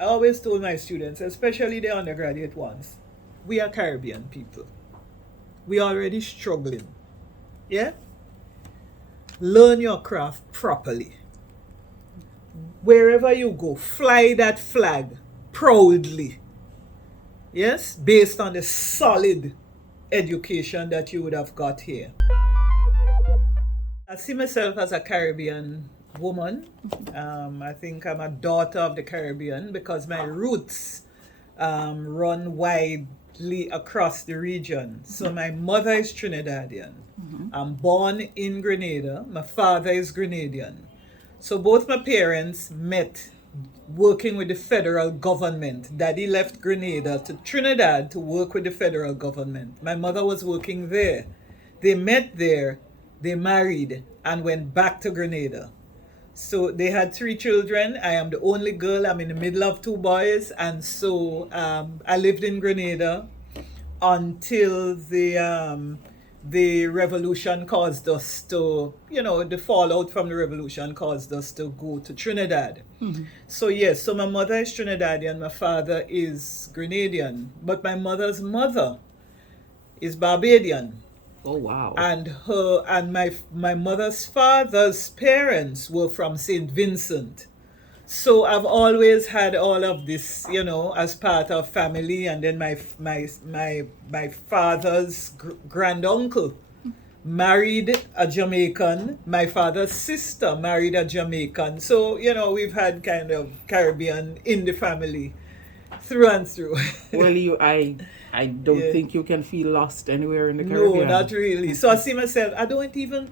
I always told my students, especially the undergraduate ones, we are Caribbean people. We already struggling. Yeah? Learn your craft properly. Wherever you go, fly that flag proudly. Yes? Based on the solid education that you would have got here. I see myself as a Caribbean woman. I think I'm a daughter of the Caribbean because my roots run widely across the region. So my mother is Trinidadian. I'm born in Grenada. My father is Grenadian. So both my parents met working with the federal government. Daddy left Grenada to Trinidad to work with the federal government. My mother was working there. They met there, they married, and went back to Grenada. So they had 3 children. I am the only girl. I'm in the middle of 2 boys. And so I lived in Grenada until the revolution caused us to, the fallout from the revolution caused us to go to Trinidad. So yes, so my mother is Trinidadian, my father is Grenadian, but my mother's mother is Barbadian. Oh wow. And my mother's father's parents were from St. Vincent. So I've always had all of this, as part of family. And then my father's granduncle married a Jamaican. My father's sister married a Jamaican. So, we've had kind of Caribbean in the family through and through. Well, I don't think you can feel lost anywhere in the Caribbean. No, not really. So I see myself,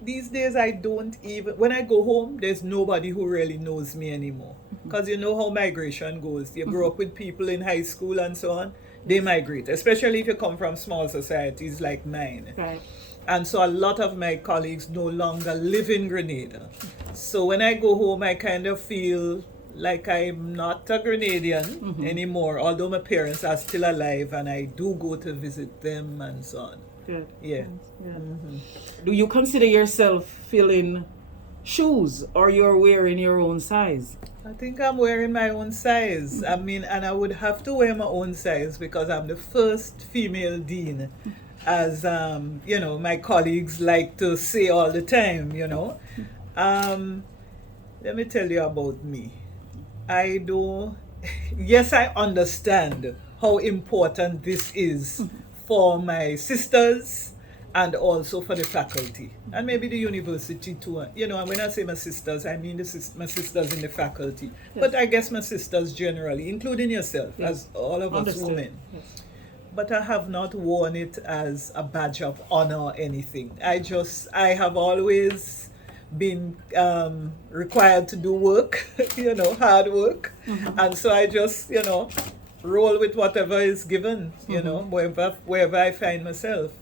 these days when I go home, there's nobody who really knows me anymore. Because you know how migration goes. You grow up with people in high school and so on, they migrate, especially if you come from small societies like mine. Right. And so a lot of my colleagues no longer live in Grenada. So when I go home, I kind of feel like I'm not a Grenadian anymore, although my parents are still alive and I do go to visit them and so on. Good. Yeah. Do you consider yourself filling shoes or you're wearing your own size? I think I'm wearing my own size. I mean, and I would have to wear my own size because I'm the first female dean, as my colleagues like to say all the time, Let me tell you about me. Yes, I understand how important this is for my sisters and also for the faculty and maybe the university too. And when I say my sisters, I mean my sisters in the faculty. Yes. But I guess my sisters generally, including yourself, as all of us women. Yes. But I have not worn it as a badge of honor or anything. I have always been required to do work, hard work. And so I just, roll with whatever is given, wherever I find myself,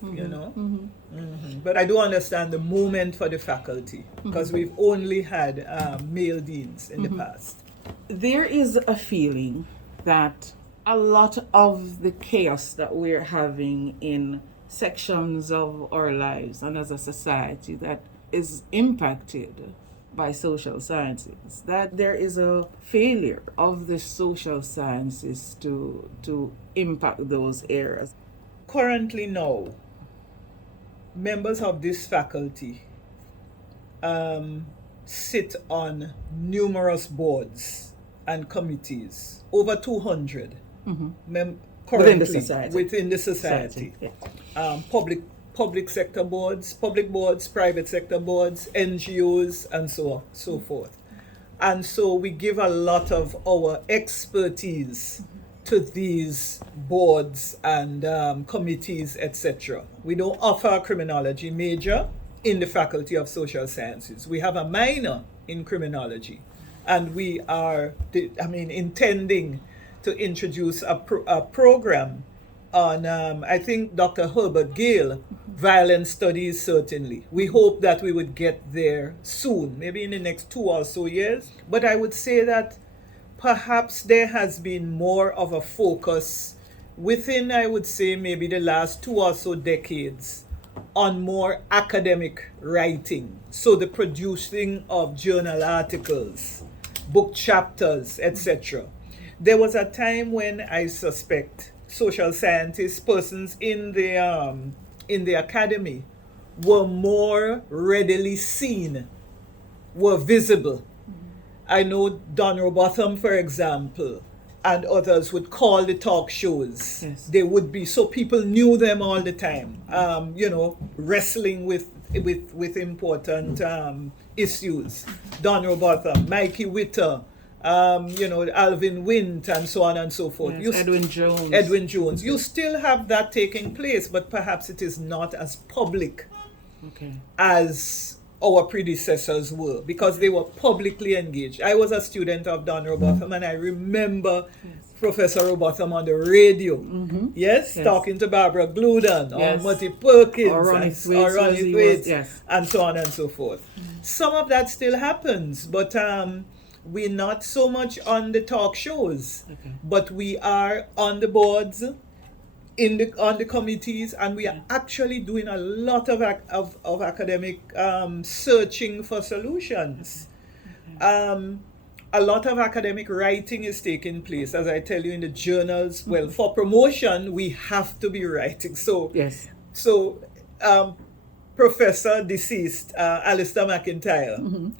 But I do understand the movement for the faculty because we've only had male deans in the past. There is a feeling that a lot of the chaos that we're having in sections of our lives and as a society that is impacted by social sciences, that there is a failure of the social sciences to impact those areas. Currently now, members of this faculty sit on numerous boards and committees, over 200 currently within the society. Yeah. Public sector boards, public boards, private sector boards, NGOs, and so forth. And so we give a lot of our expertise to these boards and committees, etc. We don't offer a criminology major in the Faculty of Social Sciences. We have a minor in criminology, and we are, intending to introduce a program on, I think, Dr. Herbert Gale, violence studies, certainly. We hope that we would get there soon, maybe in the next 2 or so years. But I would say that perhaps there has been more of a focus within, I would say, maybe the last 2 or so decades on more academic writing. So the producing of journal articles, book chapters, etc. There was a time when I suspect social scientists, persons in the academy, were more readily seen, were visible. I know Don Robotham, for example, and others would call the talk shows. Yes. They would be, so people knew them all the time, wrestling with important issues. Don Robotham, Mikey Witter, Alvin Wint, and so on and so forth. Yes, Edwin Jones. You still have that taking place, but perhaps it is not as public as our predecessors were, because they were publicly engaged. I was a student of Don Robotham, and I remember Professor Robotham on the radio, talking to Barbara Gludon, or Mutty Perkins, or Ronnie Thwaites, and so on and so forth. Some of that still happens, but we're not so much on the talk shows, but we are on the boards, on the committees, and we are actually doing a lot of academic searching for solutions. A lot of academic writing is taking place, as I tell you, in the journals. Well, for promotion, we have to be writing. So Professor deceased Alistair McIntyre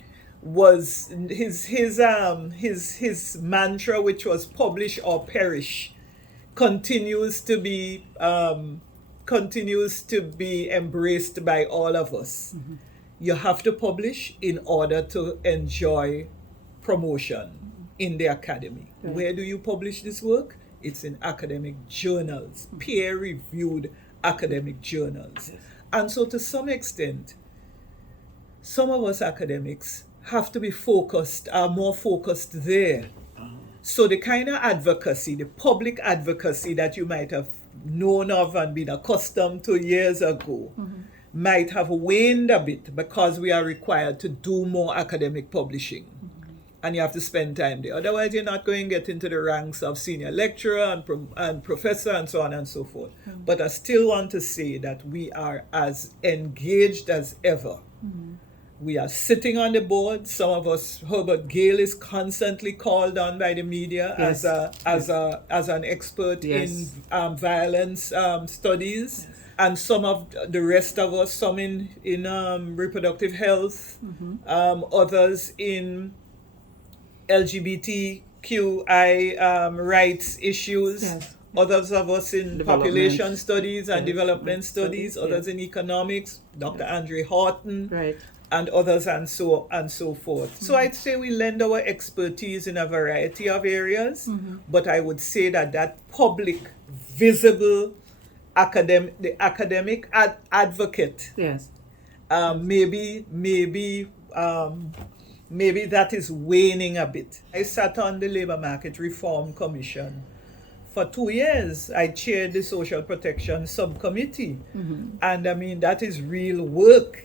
was his mantra, which was publish or perish, continues to be embraced by all of us. You have to publish in order to enjoy promotion in the academy. Where do you publish this work? It's in academic journals, peer-reviewed academic journals. And so to some extent, some of us academics have to be more focused there. So the kind of advocacy, the public advocacy that you might have known of and been accustomed to years ago might have waned a bit, because we are required to do more academic publishing. And you have to spend time there. Otherwise, you're not going to get into the ranks of senior lecturer and professor and so on and so forth. But I still want to say that we are as engaged as ever. We are sitting on the board. Some of us, Herbert Gale is constantly called on by the media as an expert in violence studies, and some of the rest of us, some in reproductive health, others in LGBTQI rights issues. Others of us in population studies and development studies, others in economics, Dr. Andre Horton, and others and so forth. So I'd say we lend our expertise in a variety of areas, but I would say that public, visible, the academic advocate, maybe that is waning a bit. I sat on the Labour Market Reform Commission for 2 years. I chaired the Social Protection Subcommittee. And I mean, that is real work,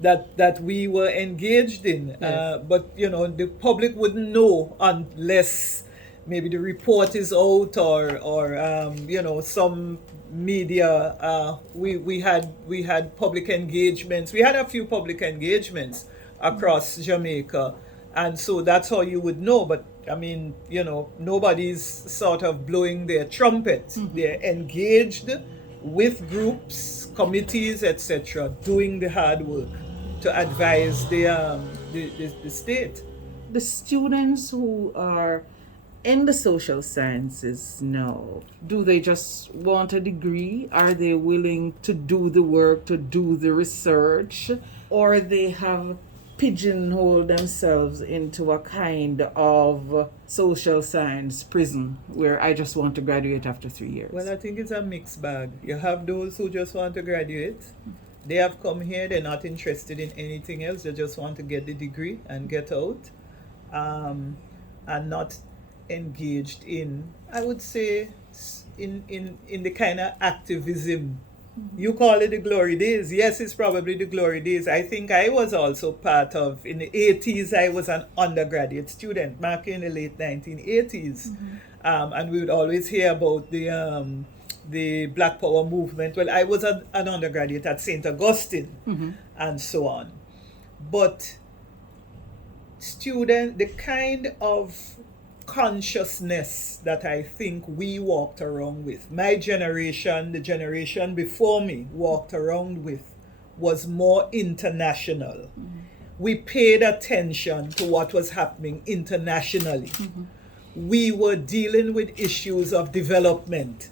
that we were engaged in. But, the public wouldn't know unless maybe the report is out or some media. We had public engagements. We had a few public engagements across Jamaica. And so that's how you would know. But I mean, nobody's sort of blowing their trumpet. They're engaged with groups, committees, etc., doing the hard work to advise the state. The students who are in the social sciences now, do they just want a degree? Are they willing to do the work, to do the research? Or they have pigeonhole themselves into a kind of social science prison where I just want to graduate after 3 years? Well, I think it's a mixed bag. You have those who just want to graduate. They have come here, they're not interested in anything else. They just want to get the degree and get out, and not engaged in, I would say, in the kind of activism. You call it the glory days. Yes, it's probably the glory days. I think I was also part of, in the 80s, I was an undergraduate student, back in the late 1980s. And we would always hear about the Black Power movement. Well, I was an undergraduate at St. Augustine and so on. But the kind of consciousness that I think we walked around with, my generation, the generation before me walked around with, was more international. We paid attention to what was happening internationally. We were dealing with issues of development,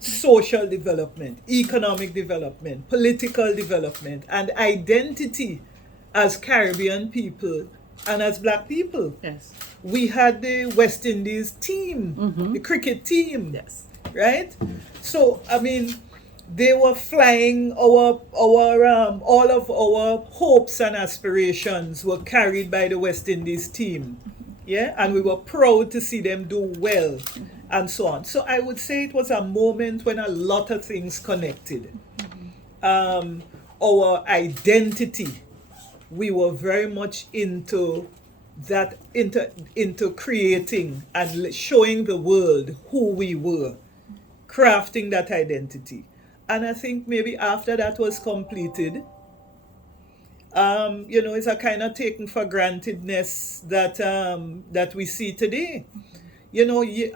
social development, economic development, political development, and identity as Caribbean people and as Black people. Yes. We had the West Indies team, the cricket team, Yes. right? So, I mean, they were flying all of our hopes and aspirations were carried by the West Indies team, and we were proud to see them do well, and so on. So I would say it was a moment when a lot of things connected. Our identity, we were very much into that, into creating and showing the world who we were, crafting that identity. And I think maybe after that was completed, it's a kind of taken for grantedness that we see today.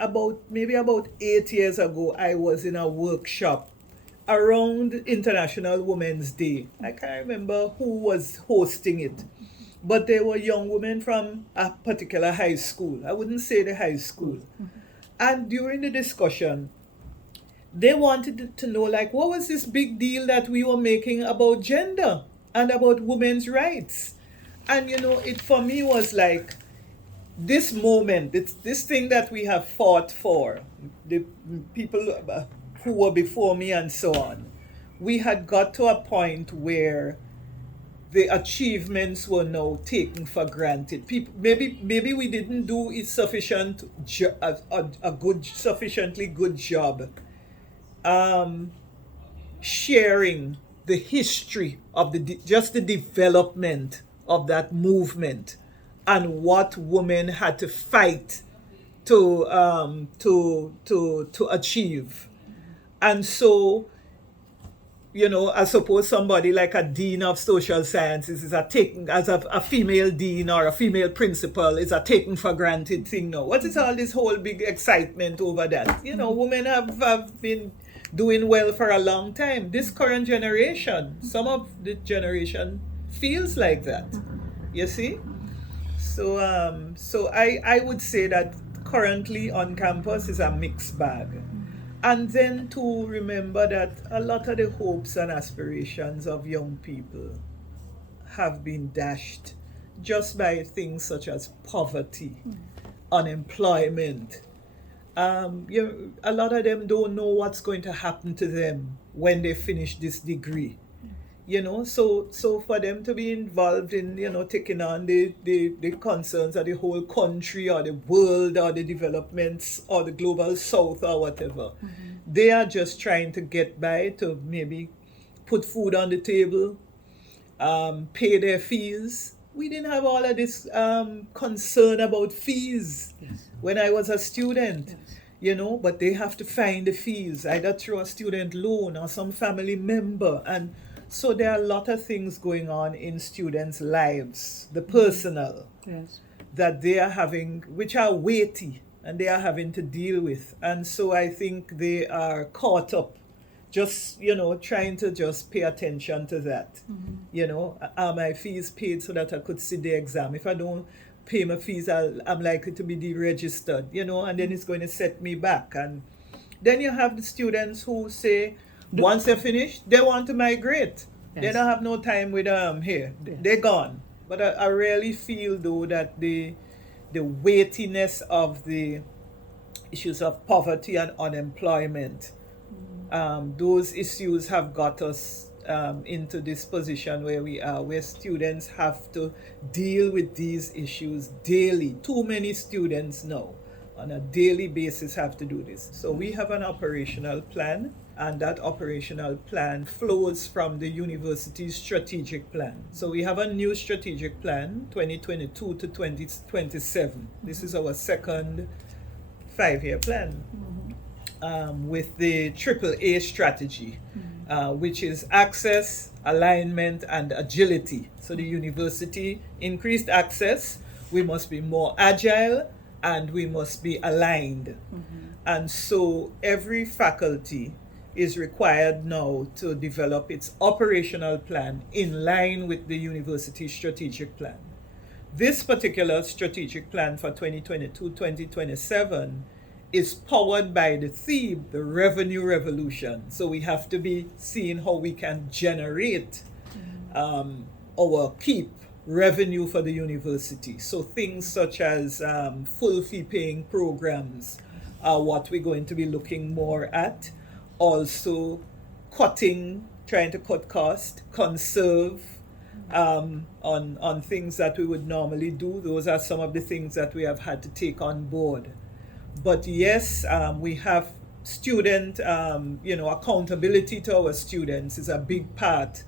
About 8 years ago, I was in a workshop around International Women's Day. I can't remember who was hosting it, but there were young women from a particular high school. I wouldn't say the high school. And during the discussion, they wanted to know, like, what was this big deal that we were making about gender and about women's rights? And, it for me was like, this moment, this thing that we have fought for, the people who were before me and so on, we had got to a point where the achievements were now taken for granted. People, maybe we didn't do it sufficiently good job sharing the history of just the development of that movement and what women had to fight to achieve. And so, I suppose somebody like a dean of social sciences is a female dean or a female principal is a taken for granted thing now. What is all this whole big excitement over that? Women have been doing well for a long time. This current generation, some of the generation feels like that. You see? So I would say that currently on campus is a mixed bag. And then to remember that a lot of the hopes and aspirations of young people have been dashed just by things such as poverty, unemployment. A lot of them don't know what's going to happen to them when they finish this degree. So for them to be involved in, taking on the concerns of the whole country or the world or the developments or the global south or whatever, they are just trying to get by, to maybe put food on the table, pay their fees. We didn't have all of this concern about fees when I was a student. But they have to find the fees either through a student loan or some family member. And so there are a lot of things going on in students' lives, the personal, that they are having, which are weighty and they are having to deal with. And so I think they are caught up just, trying to just pay attention to that. Are my fees paid so that I could sit the exam? If I don't pay my fees, I'm likely to be deregistered, and then it's going to set me back. And then you have the students who say, once they're finished, they want to migrate. They don't have no time with here. They're gone. But I really feel, though, that the weightiness of the issues of poverty and unemployment, those issues have got us into this position where we are, where students have to deal with these issues daily. Too many students now on a daily basis have to do this. So we have an operational plan, and that operational plan flows from the university's strategic plan. So we have a new strategic plan, 2022 to 2027. This is our second 5-year plan, with the AAA strategy, which is access, alignment, and agility. So the university increased access. We must be more agile and we must be aligned. And so every faculty is required now to develop its operational plan in line with the university strategic plan. This particular strategic plan for 2022-2027 is powered by the theme, the revenue revolution. So we have to be seeing how we can generate or keep revenue for the university. So things such as full fee paying programs are what we're going to be looking more at. Also trying to cut cost, conserve on things that we would normally do. Those are some of the things that we have had to take on board. But yes, we have student, accountability to our students is a big part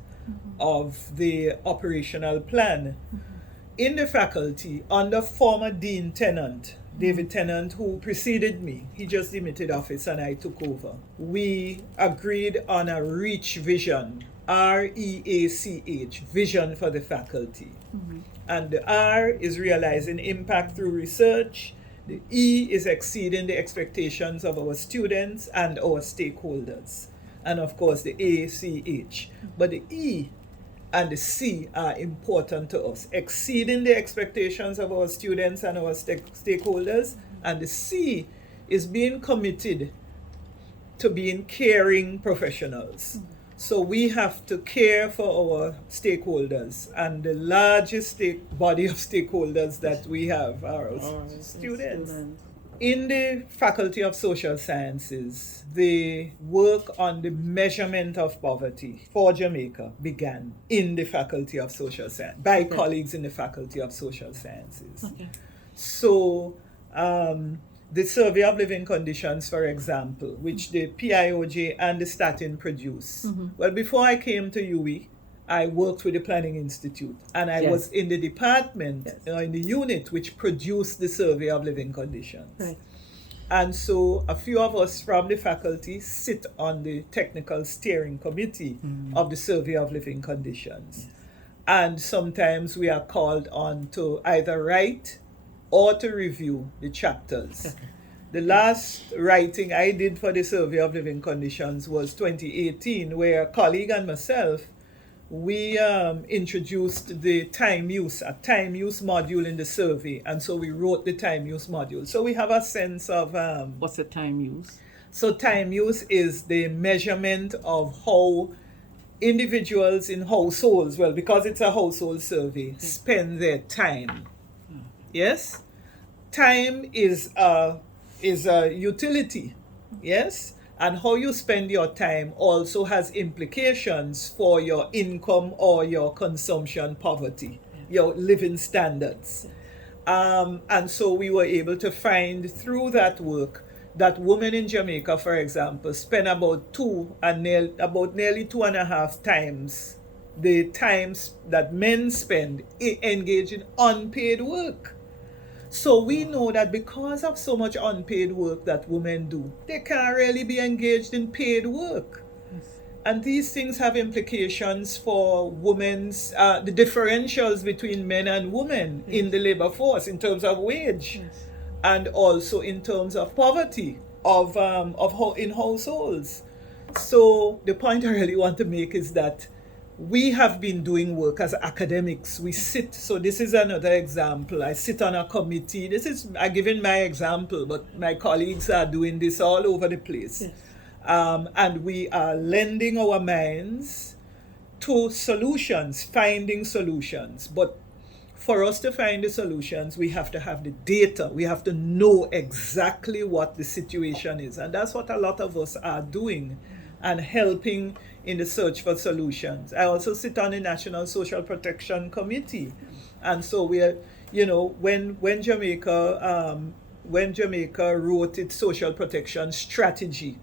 of the operational plan. In the faculty, under former Dean Tennant, David Tennant, who preceded me, he just demitted office and I took over. We agreed on a REACH vision, REACH, vision for the faculty. And the R is realizing impact through research. The E is exceeding the expectations of our students and our stakeholders. And of course the ACH. But the E and the C are important to us. Exceeding the expectations of our students and our stakeholders. And the C is being committed to being caring professionals. So we have to care for our stakeholders, and the largest body of stakeholders that we have are our students. In the Faculty of Social Sciences, the work on the measurement of poverty for Jamaica began in the Faculty of Social Sciences, by colleagues in the Faculty of Social Sciences. So the Survey of Living Conditions, for example, which the PIOJ and the Statin produce. Well, before I came to UWI, I worked with the Planning Institute, and I was in the department, in the unit which produced the Survey of Living Conditions. Right. And so a few of us from the faculty sit on the technical steering committee of the Survey of Living Conditions. And sometimes we are called on to either write or to review the chapters. The last writing I did for the Survey of Living Conditions was 2018, where a colleague and myself, we introduced the time use module in the survey, and so we wrote the time use module. So we have a sense of... What's the time use? So time use is the measurement of how individuals in households, well, because it's a household survey, spend their time. Yes? Time is a utility. Yes? And how you spend your time also has implications for your income or your consumption poverty, your living standards. And so we were able to find through that work that women in Jamaica, for example, spend about nearly 2.5 times the times that men spend engaged in unpaid work. So we know that because of so much unpaid work that women do, they can't really be engaged in paid work. Yes. And these things have implications for women's, the differentials between men and women in the labor force in terms of wage, and also in terms of poverty in households. So the point I really want to make is that we have been doing work as academics. We sit, so this is another example. I sit on a committee. I'm giving my example, but my colleagues are doing this all over the place. Yes. And we are lending our minds to solutions, finding solutions. But for us to find the solutions, we have to have the data. We have to know exactly what the situation is. And that's what a lot of us are doing and helping in the search for solutions. I also sit on the National Social Protection Committee. And so we are, when Jamaica wrote its social protection strategy,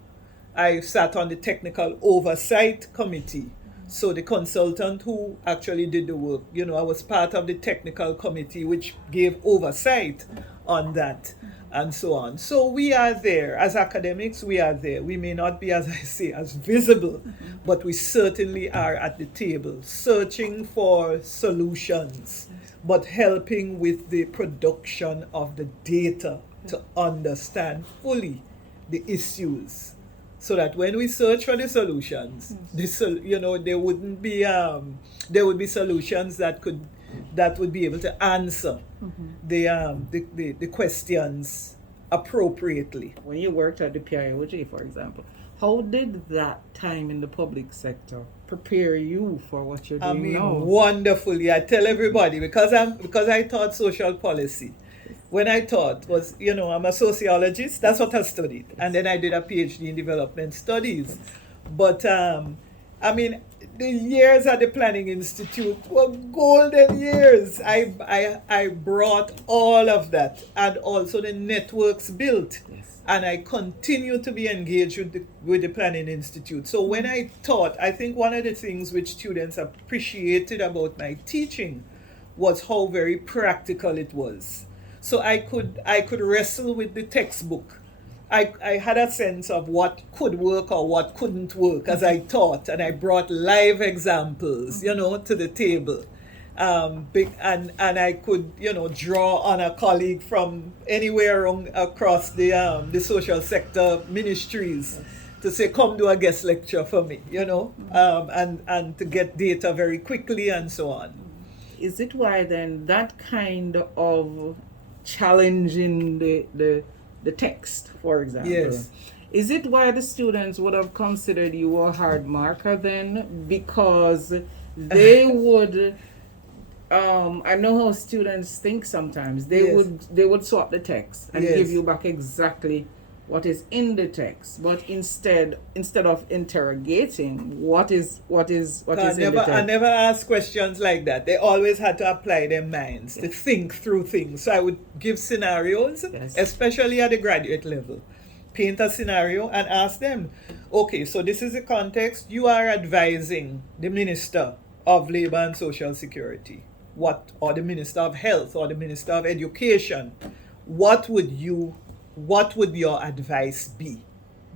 I sat on the Technical Oversight Committee. So the consultant who actually did the work, I was part of the technical committee which gave oversight on that and so on. So we are there. As academics, we are there. We may not be, as I say, as visible, but we certainly are at the table searching for solutions. but helping with the production of the data to understand fully the issues, so that when we search for the solutions, there wouldn't be there would be solutions that would be able to answer the questions appropriately. When you worked at the PIOG, for example, how did that time in the public sector prepare you for what you're doing now? Wonderfully. I tell everybody, because I taught social policy. When I taught was, I'm a sociologist. That's what I studied, and then I did a PhD in development studies. But the years at the Planning Institute were golden years. I brought all of that, and also the networks built. Yes. And I continue to be engaged with the Planning Institute. So when I taught, I think one of the things which students appreciated about my teaching was how very practical it was. So I could wrestle with the textbook. I had a sense of what could work or what couldn't work as I taught, and I brought live examples, to the table. And I could, draw on a colleague from anywhere across the social sector ministries to say, come do a guest lecture for me, and to get data very quickly and so on. Is it why then that kind of challenging the text, for example? Yes. Is it why the students would have considered you a hard marker then? Because they would... I know how students think sometimes. They would swap the text and give you back exactly what is in the text, but instead of interrogating what is in the text. I never asked questions like that. They always had to apply their minds to think through things. So I would give scenarios, especially at the graduate level. Paint a scenario and ask them, okay, so this is the context. You are advising the Minister of Labor and Social Security, or the Minister of Health, or the Minister of Education. What would your advice be?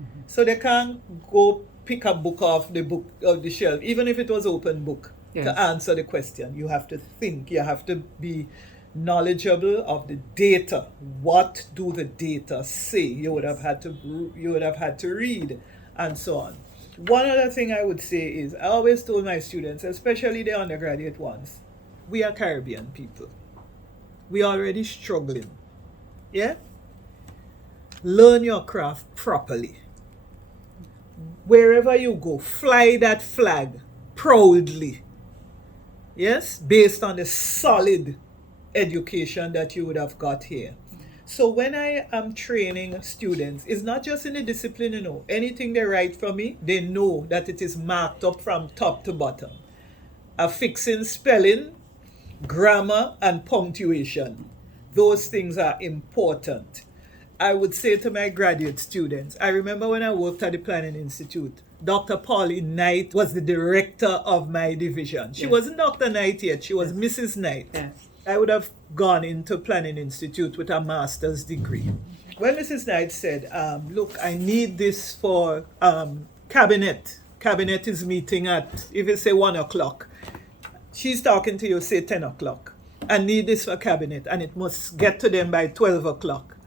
Mm-hmm. So they can't go pick a book off the shelf, even if it was open book, to answer the question. You have to think. You have to be knowledgeable of the data. What do the data say? You would have had to read, and so on. One other thing I would say is, I always told my students, especially the undergraduate ones, we are Caribbean people. We are already struggling. Yeah? Learn your craft properly. Wherever you go, fly that flag proudly. Yes? Based on the solid education that you would have got here. So when I am training students, it's not just in the discipline, Anything they write for me, they know that it is marked up from top to bottom. Affixing spelling, grammar, and punctuation. Those things are important. I would say to my graduate students, I remember when I worked at the Planning Institute, Dr. Pauline Knight was the director of my division. She wasn't Dr. Knight yet, she was Mrs. Knight. Yes. I would have gone into Planning Institute with a master's degree. When Mrs. Knight said, look, I need this for cabinet. Cabinet is meeting at, if you say 1 o'clock. She's talking to you, say 10 o'clock. I need this for cabinet, and it must get to them by 12 o'clock.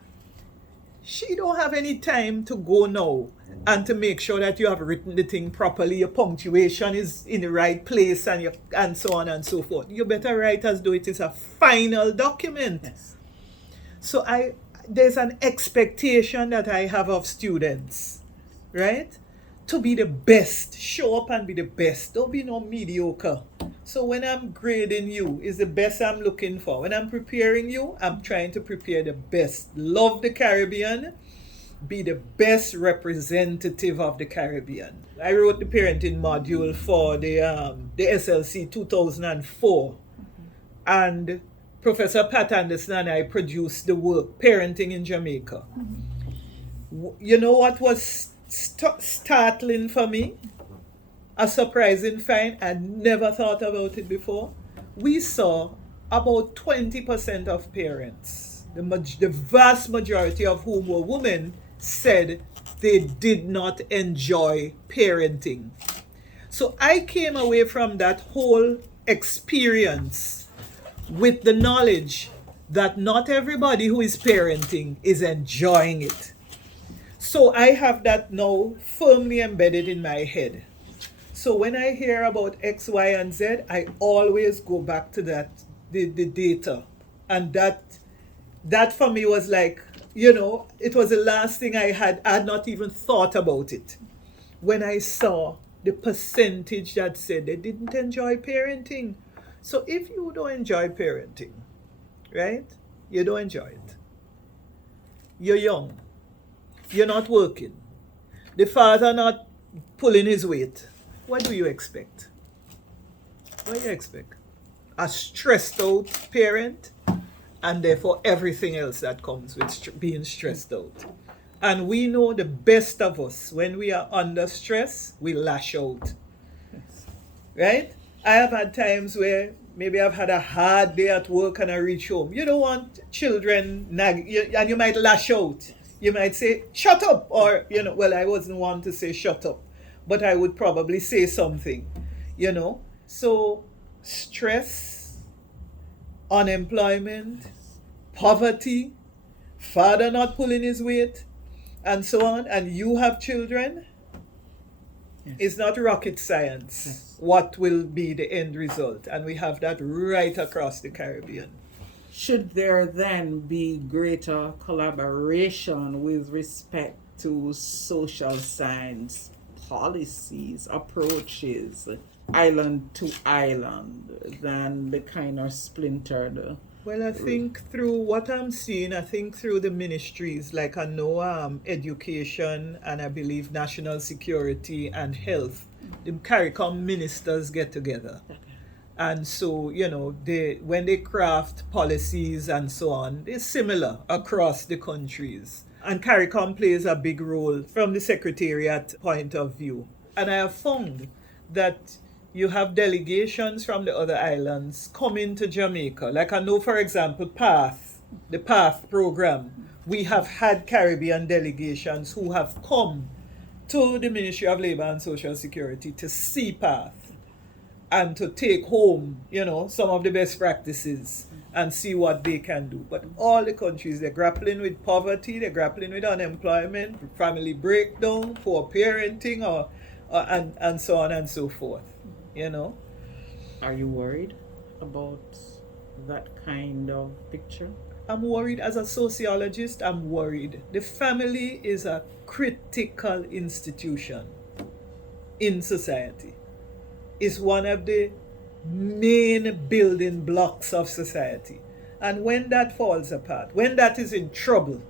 She don't have any time to go now and to make sure that you have written the thing properly, your punctuation is in the right place, and so on and so forth. You better write as though it is a final document. Yes. So there's an expectation that I have of students, right? To be the best. Show up and be the best. Don't be no mediocre. So when I'm grading you, is the best I'm looking for. When I'm preparing you, I'm trying to prepare the best. Love the Caribbean. Be the best representative of the Caribbean. I wrote the parenting module for the SLC 2004. Mm-hmm. And Professor Pat Anderson and I produced the work, Parenting in Jamaica. Mm-hmm. You know what was startling for me? A surprising find. I never thought about it before. We saw about 20% of parents, the vast majority of whom were women, said they did not enjoy parenting. So I came away from that whole experience with the knowledge that not everybody who is parenting is enjoying it. So I have that now firmly embedded in my head. So when I hear about X, Y, and Z, I always go back to that, the data. And that for me was like, it was the last thing I had not even thought about it. When I saw the percentage that said they didn't enjoy parenting. So if you don't enjoy parenting, right? You don't enjoy it. You're young. You're not working. The father not pulling his weight. What do you expect? What do you expect? A stressed out parent, and therefore everything else that comes with being stressed out. And we know the best of us, when we are under stress, we lash out. Yes. Right? I have had times where maybe I've had a hard day at work and I reach home. You don't want children nag, and you might lash out. You might say, shut up, or, well, I wasn't one to say shut up, but I would probably say something, So stress, unemployment, poverty, father not pulling his weight, and so on, and you have children, yes. It's not rocket science. Yes. What will be the end result? And we have that right across the Caribbean. Should there then be greater collaboration with respect to social science policies, approaches, island to island, than the kind of splintered? Well, I think through what I'm seeing, through the ministries, like I know education and I believe national security and health, the CARICOM ministers get together. And so, when they craft policies and so on, they're similar across the countries. And CARICOM plays a big role from the Secretariat point of view. And I have found that you have delegations from the other islands coming to Jamaica. Like I know, for example, the PATH program. We have had Caribbean delegations who have come to the Ministry of Labour and Social Security to see PATH and to take home, some of the best practices and see what they can do. But all the countries, they're grappling with poverty, they're grappling with unemployment, family breakdown, poor parenting, and so on and so forth. Are you worried about that kind of picture? I'm worried. As a sociologist, I'm worried. The family is a critical institution in society. It's one of the main building blocks of society. And when that falls apart, when that is in trouble,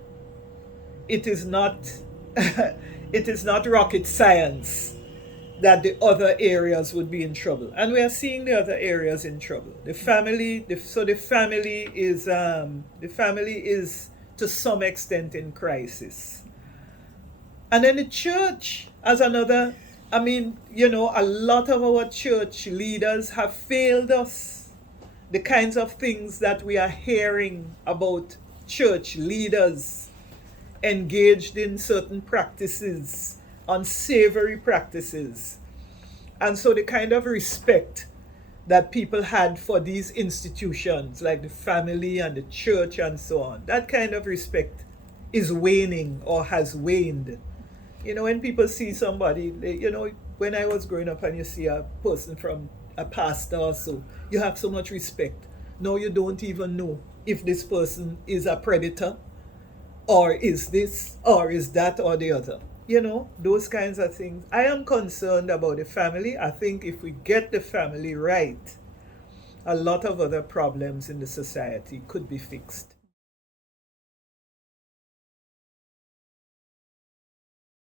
it is not it is not rocket science that the other areas would be in trouble. And we are seeing the other areas in trouble. The family is to some extent in crisis. And then the church as another, a lot of our church leaders have failed us. The kinds of things that we are hearing about church leaders engaged in certain practices, unsavory practices. And so the kind of respect that people had for these institutions like the family and the church and so on, that kind of respect is waning or has waned. When people see somebody, when I was growing up and you see a person from a pastor or so, you have so much respect. Now you don't even know if this person is a predator, or is this, or is that, or the other. Those kinds of things. I am concerned about the family. I think if we get the family right, a lot of other problems in the society could be fixed.